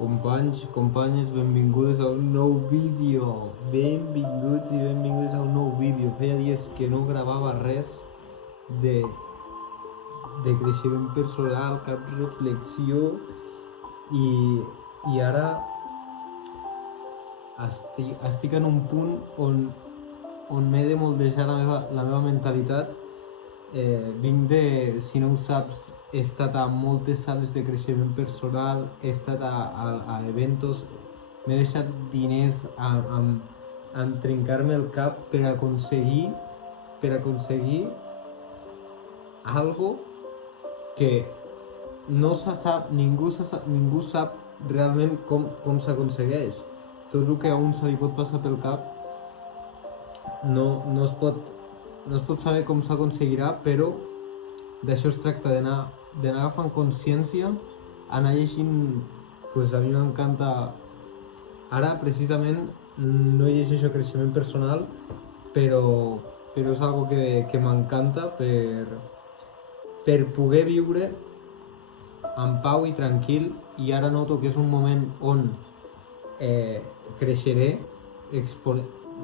Companys, companyes, benvingudes a un nou vídeo. Benvinguts i benvingudes a un nou vídeo. Feia dies que no gravava res de, de creixement personal, cap reflexió i ara estic en un punt on m'he de moldejar la meva mentalitat. Vinc de, si no ho saps, he estat a moltes sales de creixement personal, he estat a eventos, m'he deixat diners en trencar-me el cap per aconseguir algo que no se sap, ningú sap realment com s'aconsegueix. Tot el que a un se li pot passar pel cap no es pot saber com s'aconseguirà, però d'això es tracta, d'anar agafant consciència, anar llegint. Pues a mi m'encanta. Ara precisament no llegeixo creixement personal, però és algo que m'encanta per poder viure en pau i tranquil, i ara noto que és un moment on creixeré,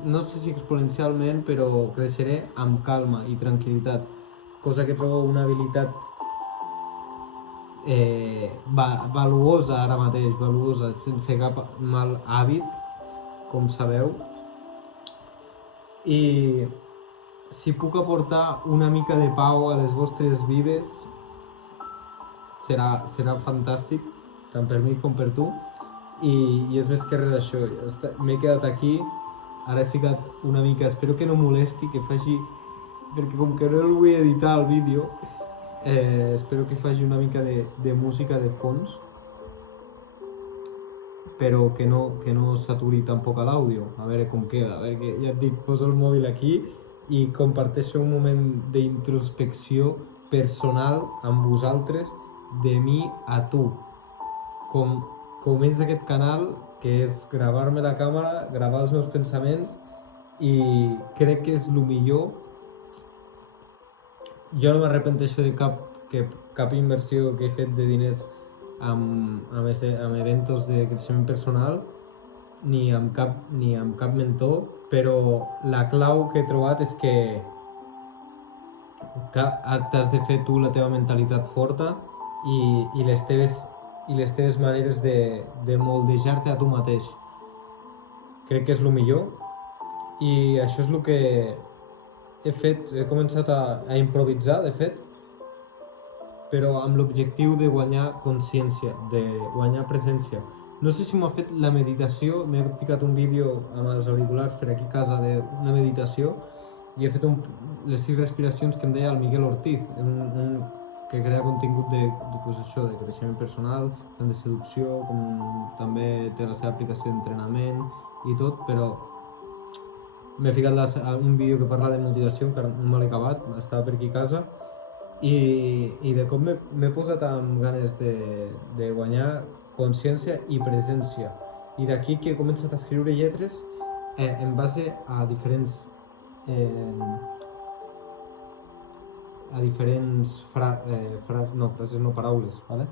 no sé si exponencialment, però creixeré amb calma i tranquil·litat, cosa que trobo una habilitat valuosa ara mateix, valuosa, sense cap mal hàbit, com sabeu. I si puc aportar una mica de pau a les vostres vides, serà fantàstic, tant per mi com per tu. I és més que res això. M'he quedat aquí, ara he ficat una mica, espero que no molesti, que faci, perquè com que no el vull editar el vídeo, espero que faci una mica de música de fons, però que no saturi tampoc l'àudio. A veure com queda. A veure, que ja et dic, poso el mòbil aquí i comparteixo un moment d'introspecció personal amb vosaltres, de mi a tu. Com és aquest canal, que és gravar-me la càmera, gravar els meus pensaments, i crec que és el millor. Jo no m'arrepenteixo de cap inversió que he fet de diners amb eventos de creixement personal, ni amb cap mentor, però la clau que he trobat és que t'has de fer tu la teva mentalitat forta i les teves maneres de moldejar-te a tu mateix. Crec que és el millor, i això és el que he fet. He començat a improvisar, de fet, però amb l'objectiu de guanyar consciència, de guanyar presència. No sé si m'ha fet la meditació, m'he ficat un vídeo amb els auriculars per aquí a casa d'una meditació, i he fet les 6 respiracions que em deia el Miguel Ortiz, un que crea contingut de creixement personal, tant de seducció com també té la seva aplicació d'entrenament i tot, però m'he ficat un vídeo que parla de motivació, encara no me l'he acabat, estava per aquí a casa, i de cop m'he posat amb ganes de guanyar consciència i presència, i d'aquí que he començat a escriure lletres en base a diferents paraules, ¿vale?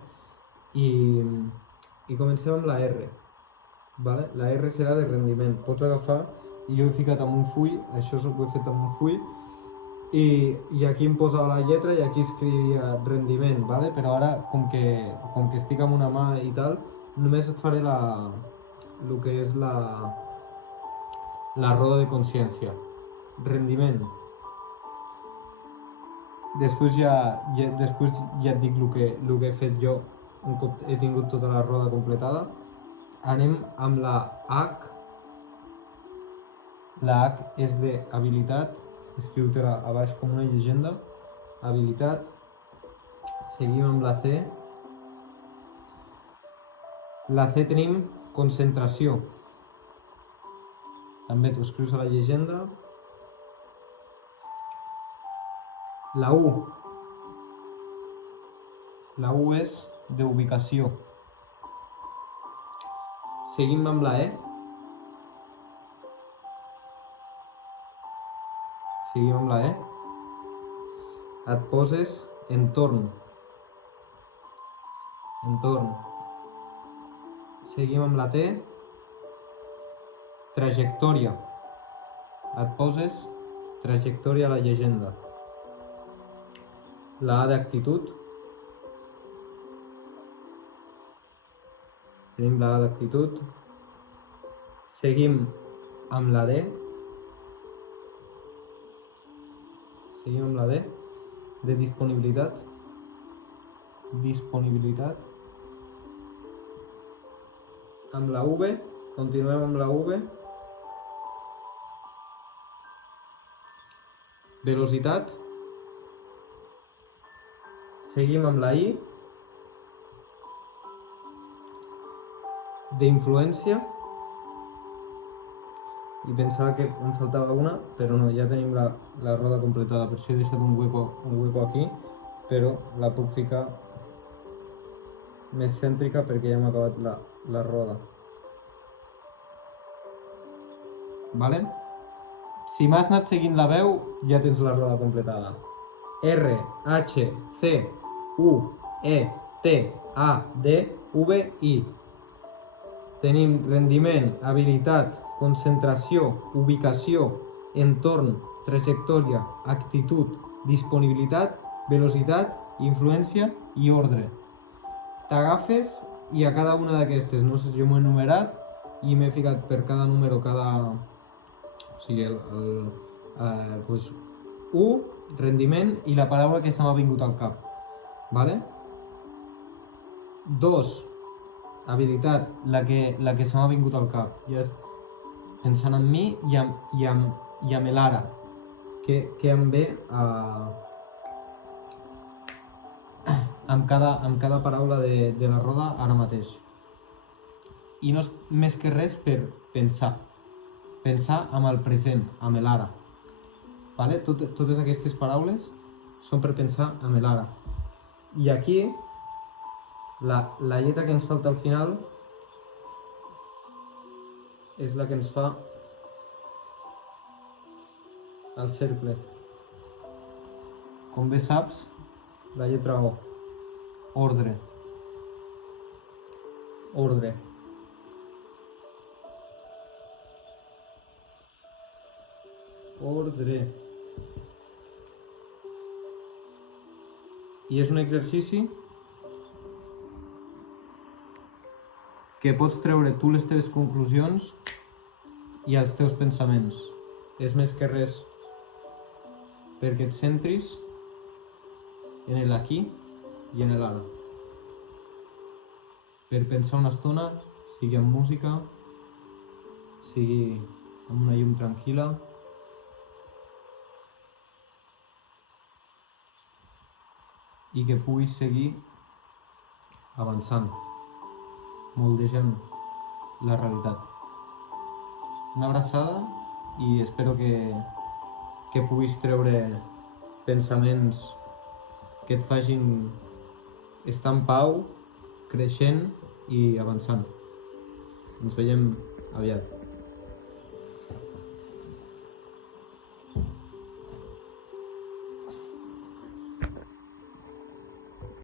I comencem amb la R, ¿vale? La R serà de rendiment. Pots agafar, i jo he ficat amb un full, això ho he fet amb un full, i aquí em posava la lletra i aquí escrivia rendiment, ¿vale? Però ara, com que estic amb una mà i tal, només et faré el que és la roda de consciència. Rendiment. Després ja et dic el que he fet jo un cop he tingut tota la roda completada. Anem amb la H. La H és d'habilitat, escriu-te-la a baix com una llegenda. Habilitat. Seguim amb la C. La C tenim concentració. També t'ho escrius a la llegenda. La U. La U és d'ubicació. Seguim amb la E. Seguim amb la E. Et poses entorn. Entorn. Seguim amb la T. Trajectòria. Et poses trajectòria a la llegenda. La A d'actitud. Tenim la A d'actitud. Seguim amb la D. Seguim amb la D. De disponibilitat. Disponibilitat. Amb la V. Continuem amb la V. Velocitat. Seguim amb la I. D'influència. I pensava que em faltava una, però no, ja tenim la roda completada. Per això he deixat un hueco aquí, però la puc ficar més cèntrica perquè ja hem acabat la roda. Vale? Si m'has anat seguint la veu, ja tens la roda completada. R, H, C, U, E, T, A, D, V, I. Tenim rendiment, habilitat, concentració, ubicació, entorn, trajectòria, actitud, disponibilitat, velocitat, influència i ordre. T'agafes i a cada una d'aquestes, no sé, jo m'ho he enumerat i m'he ficat per cada número, o sigui, pues, 1, rendiment i la paraula que se m'ha vingut al cap. Vale? 2, habilitat, la que se m'ha vingut al cap. Ja és pensant en mi i amb l'ara, que em ve amb cada paraula de la roda ara mateix. I no és més que res per pensar. Pensar amb el present, amb l'ara. Vale? Totes aquestes paraules són per pensar amb l'ara. I aquí, la lletra que ens falta al final és la que ens fa el cercle. Com bé saps, la lletra O. Ordre. Ordre. Ordre. I és un exercici que pots treure tu les teves conclusions i els teus pensaments. És més que res perquè et centris en l'aquí i en l'ara. Per pensar una estona, sigui amb música, sigui amb una llum tranquil·la, i que puguis seguir avançant, moldejant la realitat. Una abraçada i espero que puguis treure pensaments que et facin estar en pau, creixent i avançant. Ens veiem aviat.